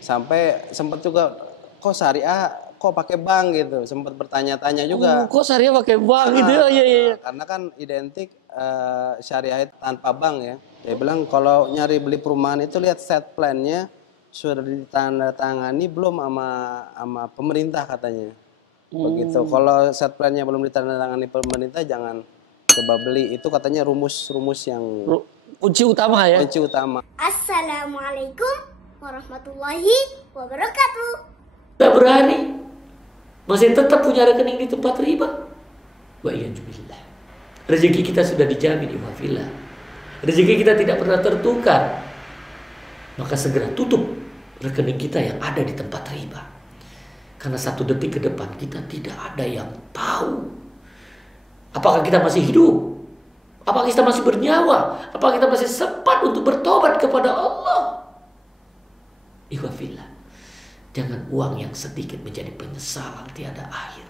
Sampai sempat juga kok syariah kok pakai bank gitu, sempat bertanya-tanya juga. Kok syariah pakai bank gitu ya? Iya. Karena kan identik syariah itu tanpa bank ya. Dia bilang kalau nyari beli perumahan itu lihat set plan-nya sudah ditandatangani belum sama pemerintah katanya. Begitu. Kalau set plan-nya belum ditandatangani pemerintah jangan coba beli. Itu katanya rumus-rumus yang Kunci utama ya. kunci utama. Assalamualaikum warahmatullahi wabarakatuh. Kita berani masih tetap punya rekening di tempat riba. Wa iyyazubillah. Rezeki kita sudah dijamin iwafillah. Rezeki kita tidak pernah tertukar. Maka segera tutup rekening kita yang ada di tempat riba. Karena 1 detik ke depan kita tidak ada yang tahu. Apakah kita masih hidup? Apakah kita masih bernyawa? Apakah kita masih sempat untuk bertobat kepada Allah? Iwafillah. Jangan uang yang sedikit menjadi penyesalan tiada akhir.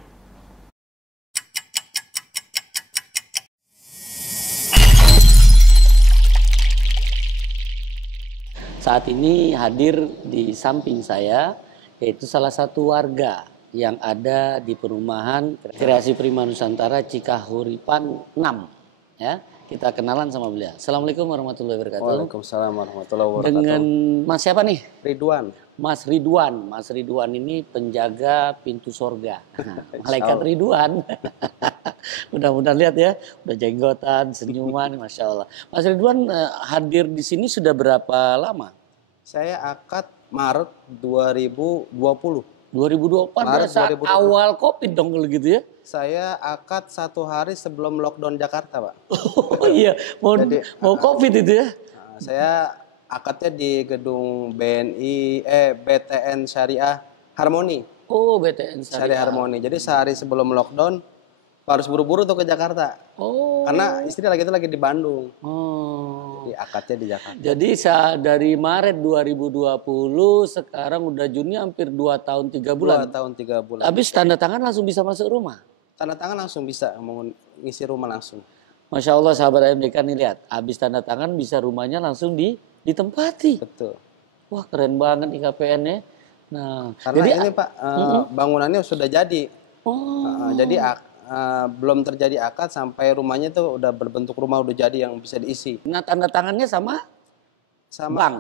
Saat ini hadir di samping saya yaitu salah satu warga yang ada di perumahan Kreasi Prima Nusantara Cikahuripan 6. Ya, kita kenalan sama beliau. Assalamualaikum warahmatullahi wabarakatuh. Waalaikumsalam warahmatullahi wabarakatuh. Dengan Mas siapa nih? Ridwan. Mas Ridwan. Mas Ridwan ini penjaga pintu sorga. Malaikat Ridwan. Mudah-mudahan lihat ya, udah jenggotan, senyuman, masya Allah. Mas Ridwan hadir di sini sudah berapa lama? Saya akad Maret 2020. 2024 pada saat 2020. Awal COVID dong kalau gitu ya? Saya akad 1 hari sebelum lockdown Jakarta, Pak. Oh iya, mau COVID itu ya? Saya akadnya di gedung BTN Syariah Harmoni. Oh, BTN Syariah Harmoni. Jadi sehari sebelum lockdown harus buru-buru tuh ke Jakarta. Oh. Karena istri lagi di Bandung. Oh. Jadi akadnya di Jakarta. Jadi dari Maret 2020 sekarang udah Juni hampir 2 tahun 3 bulan. 2 tahun 3 bulan. Habis tanda tangan langsung bisa masuk rumah. Tanda tangan langsung bisa ngisi rumah langsung. Masya Allah sahabat AMDK nih lihat. Habis tanda tangan bisa rumahnya langsung ditempati. Betul. Wah keren banget IKPN-nya. Nah, karena jadi, ini Pak bangunannya sudah jadi. Jadi belum terjadi akad sampai rumahnya tuh udah berbentuk rumah udah jadi yang bisa diisi. Nah tanda tangannya sama bank.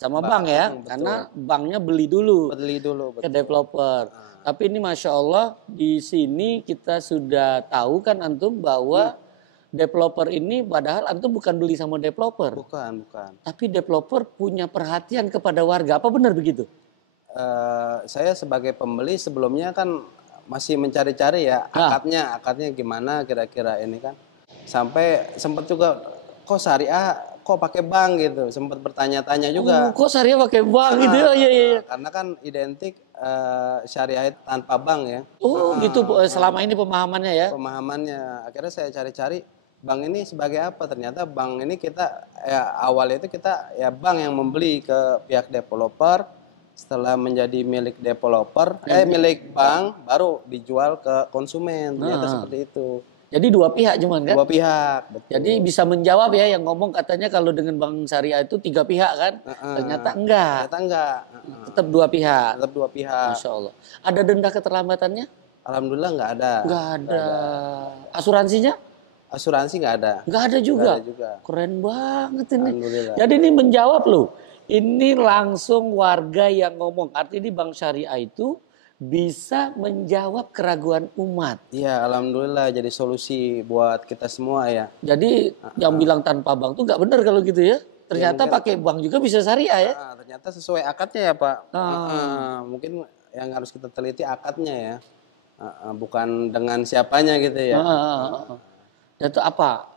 Sama bank ya. Betul. Karena banknya beli dulu. Betul. Ke developer. Tapi ini Masya Allah di sini kita sudah tahu kan antum bahwa developer ini padahal antum bukan beli sama developer. Bukan. Tapi developer punya perhatian kepada warga. Apa benar begitu? Saya sebagai pembeli sebelumnya kan masih mencari-cari ya akadnya gimana kira-kira ini kan. Sampai sempat juga kok syariah kok pakai bank gitu. Sempat bertanya-tanya juga. Kok syariah pakai bank gitu ya? Iya. Karena kan identik syariah itu tanpa bank ya. Oh gitu selama ini pemahamannya ya? Pemahamannya. Akhirnya saya cari-cari bank ini sebagai apa. Ternyata bank ini kita awalnya itu kita bank yang membeli ke pihak developer. Setelah menjadi milik developer, milik bank, baru dijual ke konsumen. Ternyata seperti itu. Jadi 2 pihak cuman kan? 2 pihak. Betul. Jadi bisa menjawab ya yang ngomong katanya kalau dengan bank syariah itu 3 pihak kan? Ternyata enggak. Tetap 2 pihak. Tetap 2 pihak. Masya Allah. Ada denda keterlambatannya? Alhamdulillah nggak ada. Nggak ada. Asuransinya? Asuransi nggak ada. Nggak ada juga. Nggak ada juga. Keren banget ini. Alhamdulillah. Jadi ini menjawab loh. Ini langsung warga yang ngomong. Artinya di bank syariah itu bisa menjawab keraguan umat. Iya, alhamdulillah jadi solusi buat kita semua ya. Jadi yang bilang tanpa bank tuh nggak benar kalau gitu ya. Ternyata pakai bank juga bisa syariah ya. Ternyata sesuai akadnya ya Pak. Mungkin yang harus kita teliti akadnya ya. Bukan dengan siapanya gitu ya. Itu apa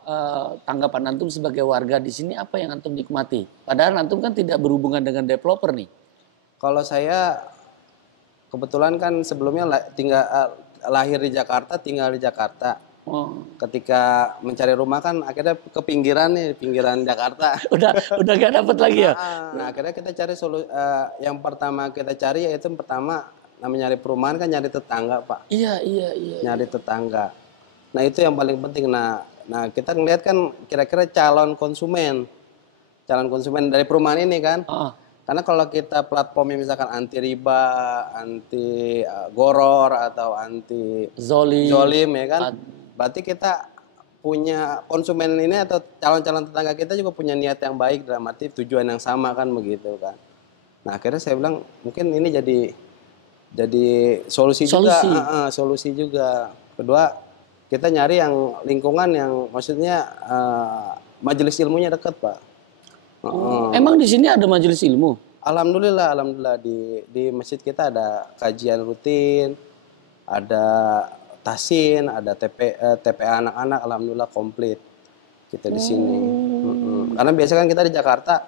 tanggapan antum sebagai warga di sini, apa yang antum nikmati? Padahal antum kan tidak berhubungan dengan developer nih. Kalau saya kebetulan kan sebelumnya lahir di Jakarta, tinggal di Jakarta. Ketika mencari rumah kan akhirnya ke pinggiran Jakarta. udah gak dapet lagi ya. Nah akhirnya kita cari yang pertama kita cari yaitu namanya nyari perumahan kan nyari tetangga Pak. Iya. Nyari tetangga. Nah itu yang paling penting. Nah kita ngelihat kan kira-kira calon konsumen dari perumahan ini kan. Karena kalau kita platformnya misalkan anti riba, anti goror atau anti zolim ya kan, berarti kita punya konsumen ini atau calon-calon tetangga kita juga punya niat yang baik dalam arti tujuan yang sama kan begitu kan. Nah akhirnya saya bilang mungkin ini jadi solusi juga, solusi juga. Kedua kita nyari yang lingkungan yang maksudnya majelis ilmunya dekat Pak. Emang di sini ada majelis ilmu? Alhamdulillah di masjid kita ada kajian rutin, ada tasin, ada TPA anak-anak, alhamdulillah komplit kita di sini. Karena biasanya kan kita di Jakarta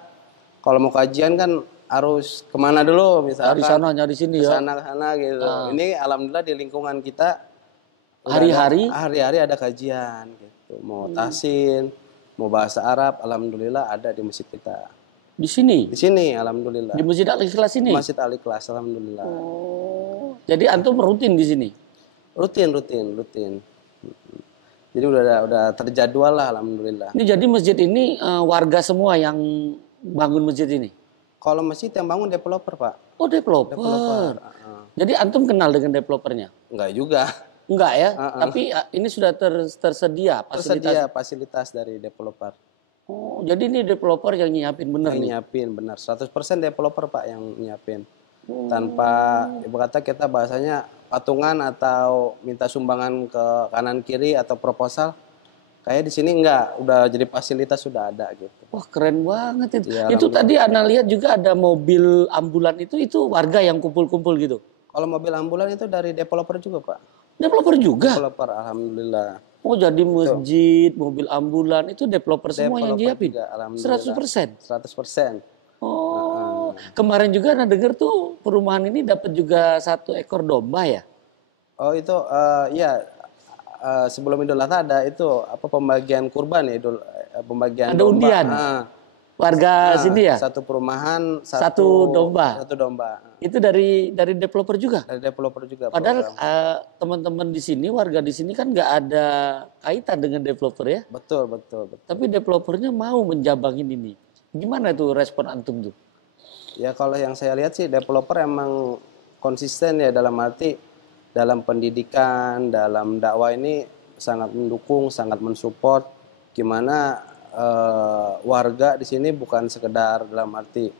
kalau mau kajian kan harus kemana dulu misalkan. Dari sana nyari sini ya. Sana gitu. Ini alhamdulillah di lingkungan kita hari-hari ada kajian gitu. Mau tasin, mau bahasa Arab, alhamdulillah ada di masjid kita. Di sini? Di sini, alhamdulillah. Di Masjid Al-Ikhlas ini? Masjid Al-Ikhlas, alhamdulillah. Jadi antum rutin di sini? Rutin. Jadi udah terjadwal lah, alhamdulillah. Ini jadi masjid ini warga semua yang bangun masjid ini? Kalau masjid yang bangun developer Pak. Oh developer. Jadi antum kenal dengan developernya? Enggak juga. Enggak ya, tapi ini sudah tersedia fasilitas dari developer. Oh, jadi ini developer yang nyiapin benar nih? Nyiapin benar, 100% developer Pak yang nyiapin. Tanpa, ibu kata kita bahasanya patungan atau minta sumbangan ke kanan kiri atau proposal. Kayak di sini enggak, udah jadi fasilitas sudah ada gitu. Wah keren banget itu. Ya, itu tadi Ana lihat juga ada mobil ambulan itu warga yang kumpul-kumpul gitu? Kalau mobil ambulan itu dari developer juga Pak. Developer juga? Developer, alhamdulillah. Oh jadi masjid, mobil ambulan itu developer semua yang nyiapin? 100%? 100%. Oh, kemarin juga Ana dengar tuh perumahan ini dapat juga 1 ekor domba ya? Oh itu, ya sebelum Idul Adha ada itu pembagian kurban ya, pembagian ada domba. Undian? Warga sini ya? Satu perumahan, satu domba? Satu domba. Itu dari developer juga? Dari developer juga. Padahal teman-teman di sini, warga di sini kan nggak ada kaitan dengan developer ya? Betul. Tapi developernya mau menjabangin ini. Gimana tuh respon antum tuh? Ya kalau yang saya lihat sih developer emang konsisten ya dalam arti dalam pendidikan, dalam dakwah ini sangat mendukung, sangat mensupport. Gimana warga di sini bukan sekedar dalam arti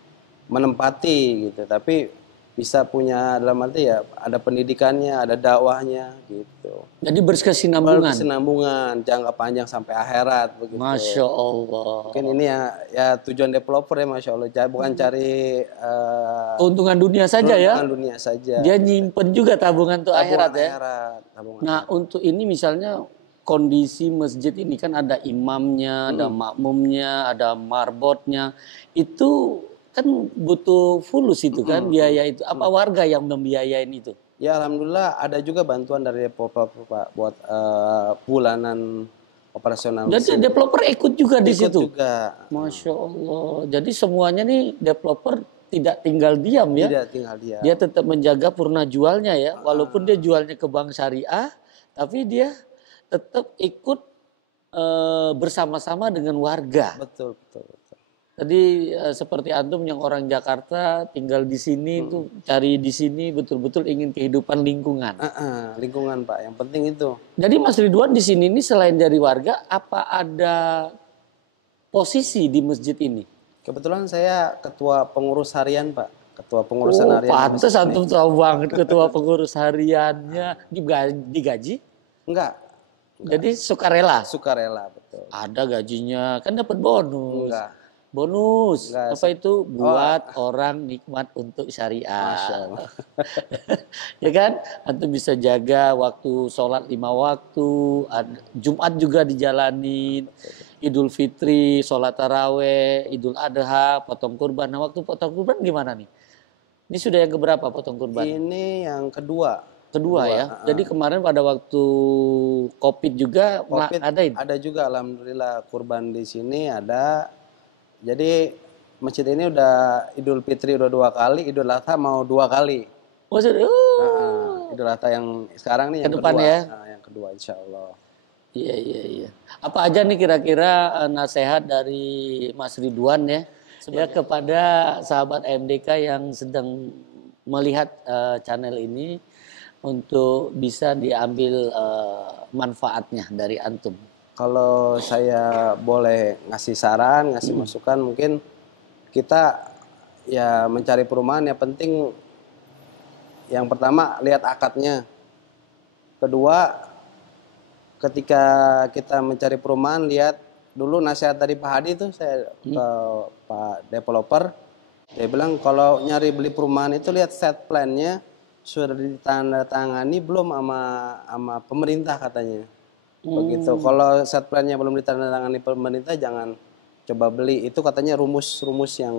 menempati gitu, tapi bisa punya dalam arti ya ada pendidikannya, ada dakwahnya gitu. Jadi berkesinambungan. Berkesinambungan jangka panjang sampai akhirat begitu. Masya Allah. Mungkin ini ya tujuan developer ya Masya Allah. Bukan cari keuntungan dunia saja ya. Keuntungan dunia saja. Dia nyimpen juga tabungan untuk akhirat ya. Nah untuk ini misalnya kondisi masjid ini kan ada imamnya, ada makmumnya, ada marbotnya. Itu kan butuh fulus itu kan biaya itu. Apa warga yang membiayain itu? Ya alhamdulillah ada juga bantuan dari developer Pak buat bulanan operasional. Jadi developer ikut juga di situ. Juga. Masya Allah. Jadi semuanya nih developer tidak tinggal diam ya. Tidak tinggal diam. Dia tetap menjaga purna jualnya ya. Walaupun dia jualnya ke bank syariah, tapi dia tetap ikut bersama-sama dengan warga. Betul. Tadi seperti antum yang orang Jakarta tinggal di sini tuh cari di sini betul-betul ingin kehidupan lingkungan. Lingkungan Pak, yang penting itu. Jadi Mas Ridwan di sini ini selain dari warga, apa ada posisi di masjid ini? Kebetulan saya ketua pengurus harian Pak, ketua pengurusan harian. Pantes antum tahu banget ketua pengurus hariannya. Digaji? Enggak. Jadi sukarela. Sukarela betul. Ada gajinya, kan dapat bonus. Enggak. Bonus, Enggak, apa itu? Buat orang nikmat untuk syariah. Masya Allah. Ya kan? Antum bisa jaga waktu sholat 5 waktu, Jumat juga dijalanin, Idul Fitri, sholat taraweh, Idul Adha, potong kurban. Nah waktu potong kurban gimana nih? Ini sudah yang keberapa potong kurban? Ini yang kedua. Kedua ya? Jadi kemarin pada waktu COVID juga ngadain? Ada juga, alhamdulillah kurban di sini ada. Jadi masjid ini udah Idul Fitri udah 2 kali, Idul Adha mau 2 kali. Idul Adha yang sekarang nih yang depan kedua. Ya? Yang kedua insya Allah. Iya. Apa aja nih kira-kira nasihat dari Mas Ridwan ya Ya, kepada sahabat MDK yang sedang melihat channel ini, untuk bisa diambil manfaatnya dari antum. Kalau saya boleh ngasih saran, ngasih masukan, mungkin kita ya mencari perumahan yang penting yang pertama lihat akadnya. Kedua, ketika kita mencari perumahan, lihat dulu nasihat dari Pak Hadi itu, saya ke Pak developer, dia bilang kalau nyari beli perumahan itu lihat set plan-nya sudah ditandatangani belum sama pemerintah katanya. Begitu. Kalau set plan-nya belum ditandatangani pemerintah, jangan coba beli. Itu katanya rumus-rumus yang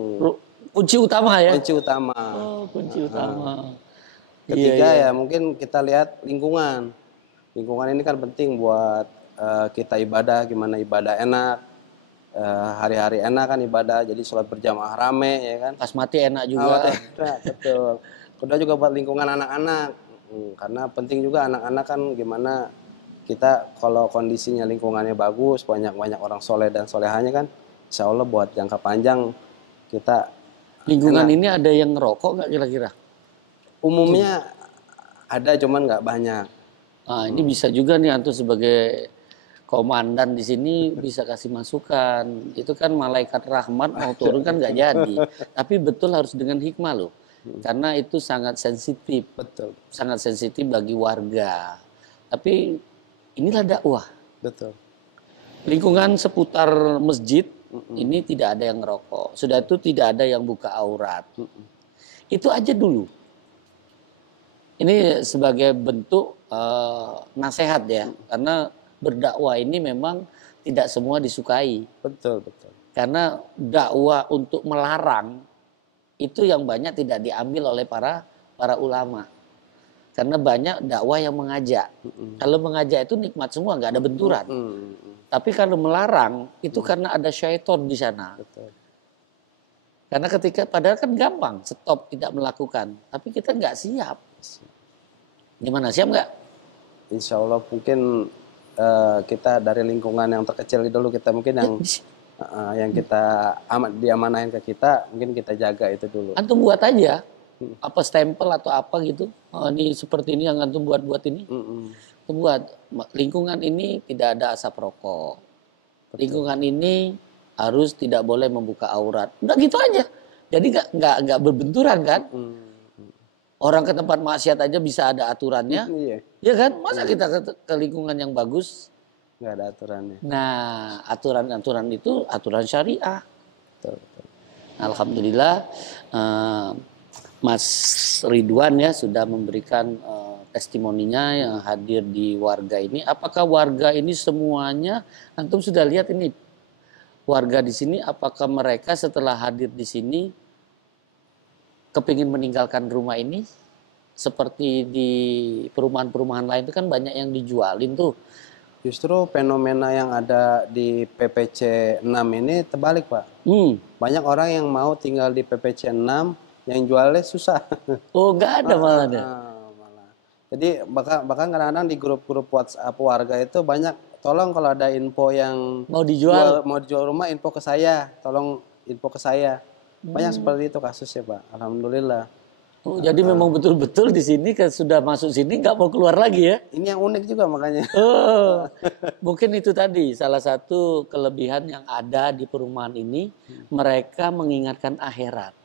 kunci utama ya. kunci utama. Oh, kunci utama. Ketiga ya mungkin kita lihat lingkungan. Lingkungan ini kan penting buat kita ibadah, gimana ibadah enak. Hari-hari enak kan ibadah, jadi sholat berjamaah rame ya kan. Pas mati enak juga. Betul. Kedua juga buat lingkungan anak-anak. Karena penting juga anak-anak kan gimana kita kalau kondisinya lingkungannya bagus, banyak-banyak orang soleh dan solehanya kan, insya Allah buat jangka panjang kita. Lingkungan ini ada yang ngerokok nggak kira-kira? Umumnya ada, cuman nggak banyak. Nah, ini bisa juga nih antum sebagai komandan di sini bisa kasih masukan. Itu kan malaikat rahmat mau turun kan nggak jadi. Tapi betul harus dengan hikmah loh. Karena itu sangat sensitif. Betul. Sangat sensitif bagi warga. Tapi inilah dakwah. Betul. Lingkungan seputar masjid ini tidak ada yang ngerokok. Sudah itu tidak ada yang buka aurat. Itu aja dulu. Ini sebagai bentuk nasihat ya. Karena berdakwah ini memang tidak semua disukai. Betul, betul. Karena dakwah untuk melarang itu yang banyak tidak diambil oleh para ulama. Karena banyak dakwah yang mengajak. Kalau mengajak itu nikmat semua, nggak ada benturan. Tapi kalau melarang itu karena ada syaitan di sana. Betul. Karena ketika padahal kan gampang stop tidak melakukan, tapi kita nggak siap. Gimana, siap nggak? Insya Allah mungkin kita dari lingkungan yang terkecil dulu, kita mungkin yang kita diamanahin ke kita, mungkin kita jaga itu dulu. Antum buat aja apa stempel atau apa gitu. Oh, ini seperti ini yang antum buat ini. Antum buat lingkungan ini tidak ada asap rokok. Lingkungan ini harus tidak boleh membuka aurat. Udah gitu aja. Jadi nggak berbenturan kan? Orang ke tempat maksiat aja bisa ada aturannya. Ya kan? Masa kita ke lingkungan yang bagus nggak ada aturannya. Nah, aturan-aturan itu aturan syariah. Betul, betul. Alhamdulillah Mas Ridwan ya sudah memberikan testimoninya yang hadir di warga ini. Apakah warga ini semuanya antum sudah lihat ini warga di sini, apakah mereka setelah hadir di sini kepingin meninggalkan rumah ini? Seperti di perumahan-perumahan lain itu kan banyak yang dijualin tuh. Justru fenomena yang ada di PPC 6 ini terbalik, Pak. Banyak orang yang mau tinggal di PPC 6, yang jualnya susah. Oh, nggak ada malah deh. Malah. Jadi bahkan kadang-kadang di grup-grup WhatsApp warga itu banyak, tolong kalau ada info yang mau dijual rumah, info ke saya, tolong info ke saya. Banyak seperti itu kasusnya, Pak. Alhamdulillah. Oh, jadi memang betul-betul di sini sudah masuk sini nggak mau keluar lagi ya? Ini yang unik juga makanya. Oh, mungkin itu tadi salah satu kelebihan yang ada di perumahan ini, mereka mengingatkan akhirat.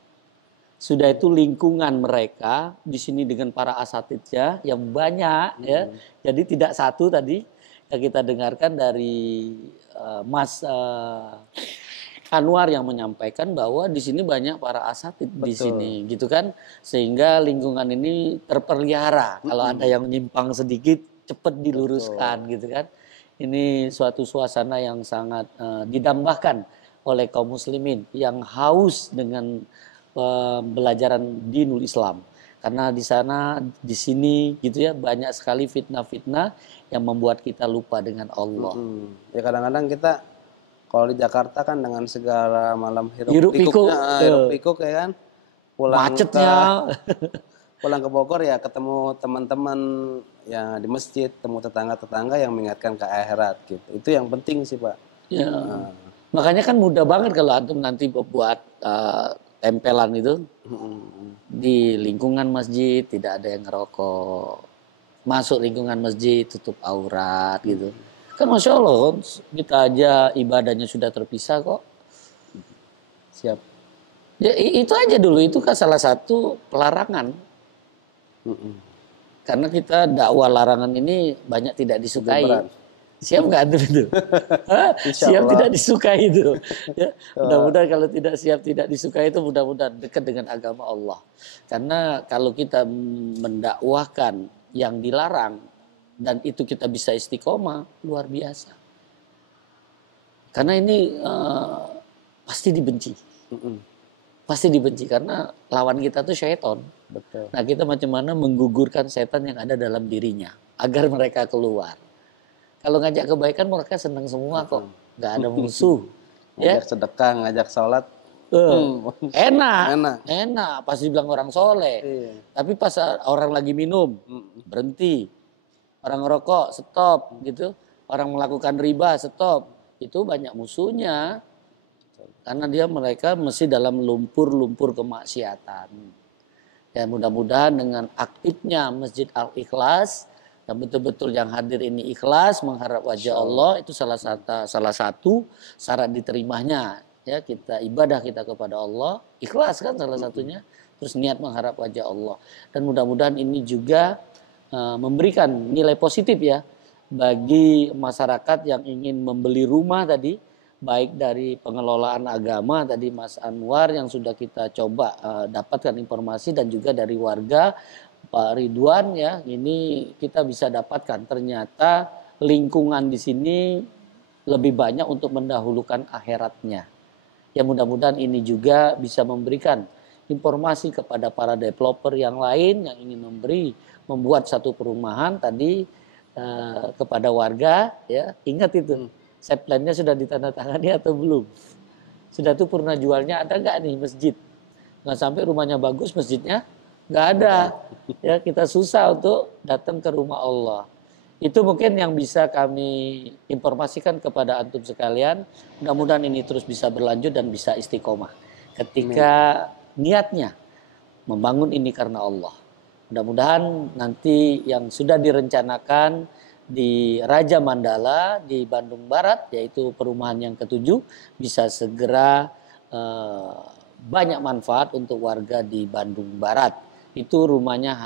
Sudah itu lingkungan mereka di sini dengan para asatidnya yang banyak ya. Jadi tidak satu tadi yang kita dengarkan dari Mas Anwar yang menyampaikan bahwa di sini banyak para asatid di sini, gitu kan, sehingga lingkungan ini terpelihara. Kalau ada yang menyimpang sedikit, cepat diluruskan, gitu kan. Ini suatu suasana yang sangat didambakan oleh kaum muslimin yang haus dengan pembelajaran dinul Islam. Karena di sana, di sini, gitu ya, banyak sekali fitnah-fitnah yang membuat kita lupa dengan Allah. Ya kadang-kadang kita kalau di Jakarta kan dengan segala malam hiruk pikuk ya kan, macetnya, pulang ke Bogor ya ketemu teman-teman yang di masjid, ketemu tetangga-tetangga yang mengingatkan ke akhirat gitu. Itu yang penting sih, Pak. Ya. Makanya kan mudah banget kalau antum nanti buat tempelan itu di lingkungan masjid tidak ada yang ngerokok, masuk lingkungan masjid tutup aurat gitu. Kan masya Allah kita aja ibadahnya sudah terpisah kok. Siap. Ya, itu aja dulu, itu kan salah satu pelarangan. Karena kita dakwah larangan ini banyak tidak disukai. Siap nggak itu? Siap tidak disukai itu. Ya, mudah-mudahan kalau tidak siap tidak disukai itu mudah-mudahan dekat dengan agama Allah. Karena kalau kita mendakwahkan yang dilarang dan itu kita bisa istiqomah, luar biasa. Karena ini pasti dibenci. Pasti dibenci karena lawan kita tuh syaitan. Betul. Nah, kita macam mana menggugurkan setan yang ada dalam dirinya agar mereka keluar. Kalau ngajak kebaikan mereka senang semua kok, nggak ada musuh. Ngajak sedekah, ngajak sholat, enak. Pasti bilang orang soleh. Iya. Tapi pas orang lagi minum, berhenti. Orang ngerokok, stop, gitu. Orang melakukan riba, stop. Itu banyak musuhnya. Karena mereka mesti dalam lumpur-lumpur kemaksiatan. Ya mudah-mudahan dengan aktifnya Masjid Al-Ikhlas dan betul-betul yang hadir ini ikhlas mengharap wajah Allah, itu salah satu syarat diterimanya. Ya, kita ibadah kita kepada Allah, ikhlas kan salah satunya, terus niat mengharap wajah Allah. Dan mudah-mudahan ini juga memberikan nilai positif ya bagi masyarakat yang ingin membeli rumah tadi, baik dari pengelolaan agama tadi Mas Anwar yang sudah kita coba dapatkan informasi, dan juga dari warga Pak Ridwan ya, ini kita bisa dapatkan ternyata lingkungan di sini lebih banyak untuk mendahulukan akhiratnya. Ya mudah-mudahan ini juga bisa memberikan informasi kepada para developer yang lain yang ingin membuat satu perumahan tadi kepada warga ya. Ingat itu, set plan-nya sudah ditandatangani atau belum? Sudah tuh purna jualnya ada nggak nih masjid? Nggak sampai rumahnya bagus, masjidnya nggak ada. Ya kita susah untuk datang ke rumah Allah. Itu mungkin yang bisa kami informasikan kepada antum sekalian. Mudah-mudahan ini terus bisa berlanjut dan bisa istiqomah. Ketika niatnya membangun ini karena Allah. Mudah-mudahan nanti yang sudah direncanakan di Raja Mandala di Bandung Barat, yaitu perumahan yang ke-7, bisa segera banyak manfaat untuk warga di Bandung Barat. Itu rumahnya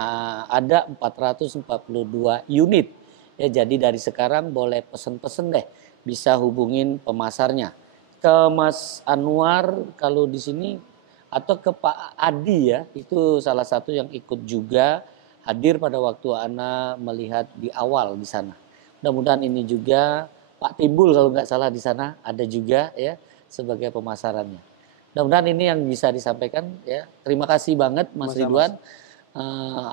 ada 442 unit. Ya, jadi dari sekarang boleh pesen-pesen deh, bisa hubungin pemasarnya. Ke Mas Anwar kalau di sini atau ke Pak Adi ya, itu salah satu yang ikut juga hadir pada waktu Ana melihat di awal di sana. Mudah-mudahan ini juga Pak Timbul kalau nggak salah di sana ada juga ya sebagai pemasarannya. Mudah-mudahan ini yang bisa disampaikan ya. Terima kasih banget Mas Ridwan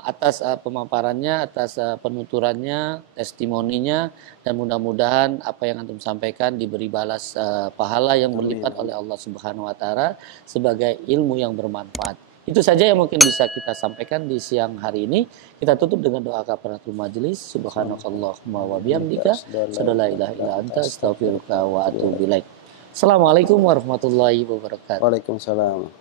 atas pemaparannya, atas penuturannya, testimoninya, dan mudah-mudahan apa yang antum sampaikan diberi balas pahala yang berlipat oleh Allah Subhanahu wa taala sebagai ilmu yang bermanfaat. Itu saja yang mungkin bisa kita sampaikan di siang hari ini. Kita tutup dengan doa kafaratul majelis. Subhanakallahumma wa bihamdika, asyhadu an la ilaha illa anta, astaghfiruka wa atubu ilaik. Assalamualaikum warahmatullahi wabarakatuh. Waalaikumsalam.